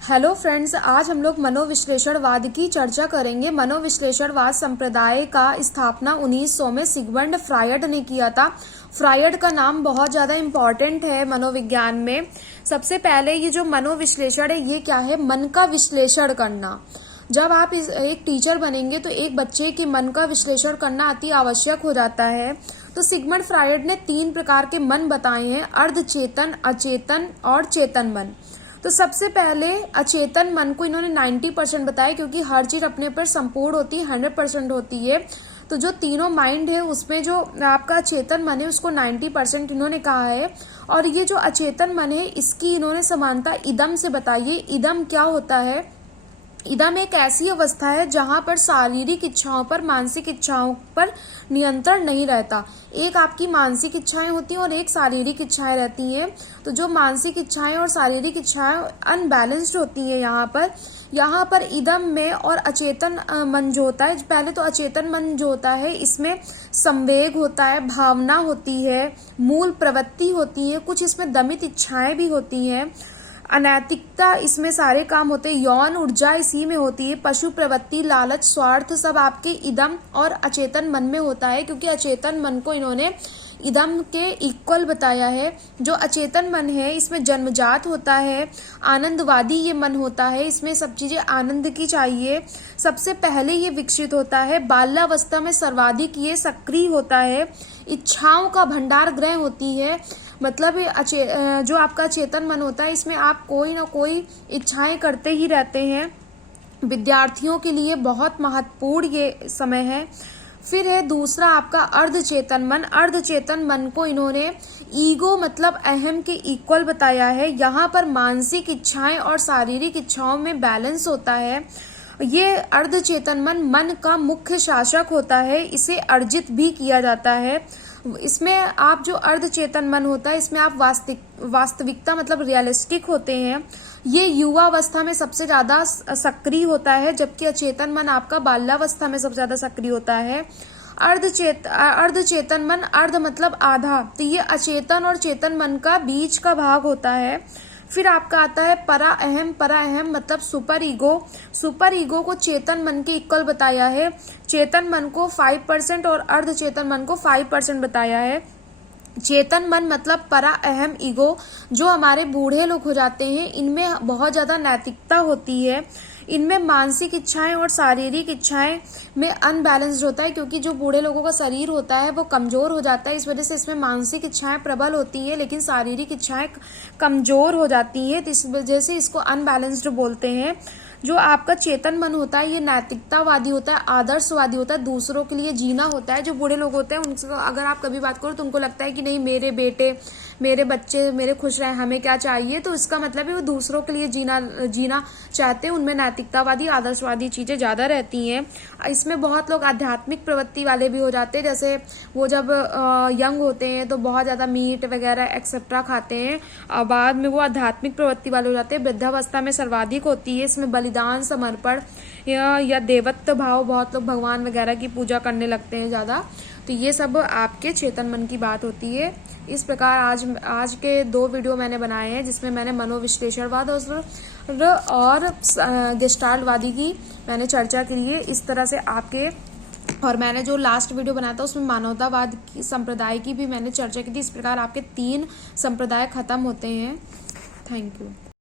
Hello friends, आज हम लोग मनोविश्लेषणवाद की चर्चा करेंगे। मनोविश्लेषणवाद संप्रदाय का स्थापना 1900 में सिगमंड फ्रायड ने किया था। फ्रायड का नाम बहुत ज़्यादा इम्पॉर्टेंट है मनोविज्ञान में। सबसे पहले ये जो मनोविश्लेषण है ये क्या है? मन का विश्लेषण करना। जब आप एक टीचर बनेंगे तो एक बच्चे के मन का विश्लेषण करना अति आवश्यक हो जाता है। तो सिगमंड फ्रायड ने 3 प्रकार के मन बताए हैं: अर्धचेतन, अचेतन और चेतन मन। तो सबसे पहले अचेतन मन को इन्होंने 90% बताया, क्योंकि हर चीज अपने पर संपूर्ण होती है, 100% होती है। तो जो तीनों माइंड है उसमें जो आपका अचेतन मन है उसको 90% इन्होंने कहा है। और ये जो अचेतन मन है इसकी इन्होंने समानता इदम से बताई है। इदम क्या होता है? इदम एक ऐसी अवस्था है जहां पर शारीरिक इच्छाओं पर, मानसिक इच्छाओं पर नियंत्रण नहीं रहता। एक आपकी मानसिक इच्छाएं होती हैं और एक शारीरिक इच्छाएं रहती हैं। तो जो मानसिक इच्छाएं और शारीरिक इच्छाएं अनबैलेंस्ड होती हैं यहाँ पर इदम में। और अचेतन मन जो होता है, पहले तो अचेतन मन जो होता है इसमें संवेग होता है, भावना होती है, मूल प्रवृत्ति होती है, कुछ इसमें दमित इच्छाएं भी होती हैं, अनैतिकता इसमें सारे काम होते हैं, यौन ऊर्जा इसी में होती है, पशु प्रवृत्ति, लालच, स्वार्थ सब आपके इदम और अचेतन मन में होता है। क्योंकि अचेतन मन को इन्होंने इदम के इक्वल बताया है। जो अचेतन मन है इसमें जन्मजात होता है, आनंदवादी ये मन होता है, इसमें सब चीजें आनंद की चाहिए, सबसे पहले ये विकसित होता है, बाल्यावस्था में सर्वाधिक ये सक्रिय होता है, इच्छाओं का भंडार गृह होती है। मतलब जो आपका चेतन मन होता है इसमें आप कोई ना कोई इच्छाएं करते ही रहते हैं। विद्यार्थियों के लिए बहुत महत्वपूर्ण ये समय है। फिर है दूसरा आपका अर्धचेतन मन। अर्धचेतन मन को इन्होंने ईगो मतलब अहम के इक्वल बताया है। यहाँ पर मानसिक इच्छाएं और शारीरिक इच्छाओं में बैलेंस होता है। ये अर्धचेतन मन का मुख्य शासक होता है, इसे अर्जित भी किया जाता है। इसमें आप जो अर्धचेतन मन होता है इसमें आप वास्तविकता मतलब रियलिस्टिक होते हैं। ये युवावस्था में सबसे ज्यादा सक्रिय होता है, जबकि अचेतन मन आपका बाल्यावस्था में सबसे ज्यादा सक्रिय होता है। अर्धचेतन मन, अर्ध मतलब आधा, तो ये अचेतन और चेतन मन का बीच का भाग होता है। फिर आपका आता है परा अहम मतलब सुपर ईगो। सुपर ईगो को चेतन मन के इक्वल बताया है। चेतन मन को 5% और अर्धचेतन मन को 5% बताया है। चेतन मन मतलब परा अहम ईगो, जो हमारे बूढ़े लोग हो जाते हैं इनमें बहुत ज्यादा नैतिकता होती है। इनमें मानसिक इच्छाएं और शारीरिक इच्छाएं में अनबैलेंस्ड होता है, क्योंकि जो बूढ़े लोगों का शरीर होता है वो कमजोर हो जाता है, इस वजह से इसमें मानसिक इच्छाएं प्रबल होती हैं लेकिन शारीरिक इच्छाएं कमजोर हो जाती हैं, तो इस वजह से इसको अनबैलेंस्ड बोलते हैं। जो आपका चेतन मन होता है ये नैतिकतावादी होता है, आदर्शवादी होता है, दूसरों के लिए जीना होता है। जो बूढ़े लोग होते हैं उनसे अगर आप कभी बात करो तो उनको लगता है कि नहीं, मेरे बेटे, मेरे बच्चे मेरे खुश रहे, हमें क्या चाहिए, तो इसका मतलब है वो दूसरों के लिए जीना चाहते हैं। उनमें नैतिकतावादी आदर्शवादी चीजें ज्यादा रहती हैं। इसमें बहुत लोग आध्यात्मिक प्रवृत्ति वाले भी हो जाते हैं, जैसे वो जब यंग होते हैं तो बहुत ज्यादा मीट वगैरह एक्सेट्रा खाते हैं, और बाद में वो आध्यात्मिक प्रवृत्ति वाले हो जाते हैं। वृद्धावस्था में सर्वाधिक होती है। इसमें बलिदान, समर्पण या देवत्व भाव, बहुत लोग भगवान वगैरह की पूजा करने लगते हैं ज्यादा। तो ये सब आपके चेतन मन की बात होती है। इस प्रकार आज के 2 वीडियो मैंने बनाए हैं, जिसमें मैंने मनोविश्लेषणवाद और गेस्टाल्टवादी की मैंने चर्चा की है इस तरह से आपके। और मैंने जो लास्ट वीडियो बनाया था उसमें मानवतावाद की संप्रदाय की भी मैंने चर्चा की थी। इस प्रकार आपके 3 संप्रदाय खत्म होते हैं। Thank you.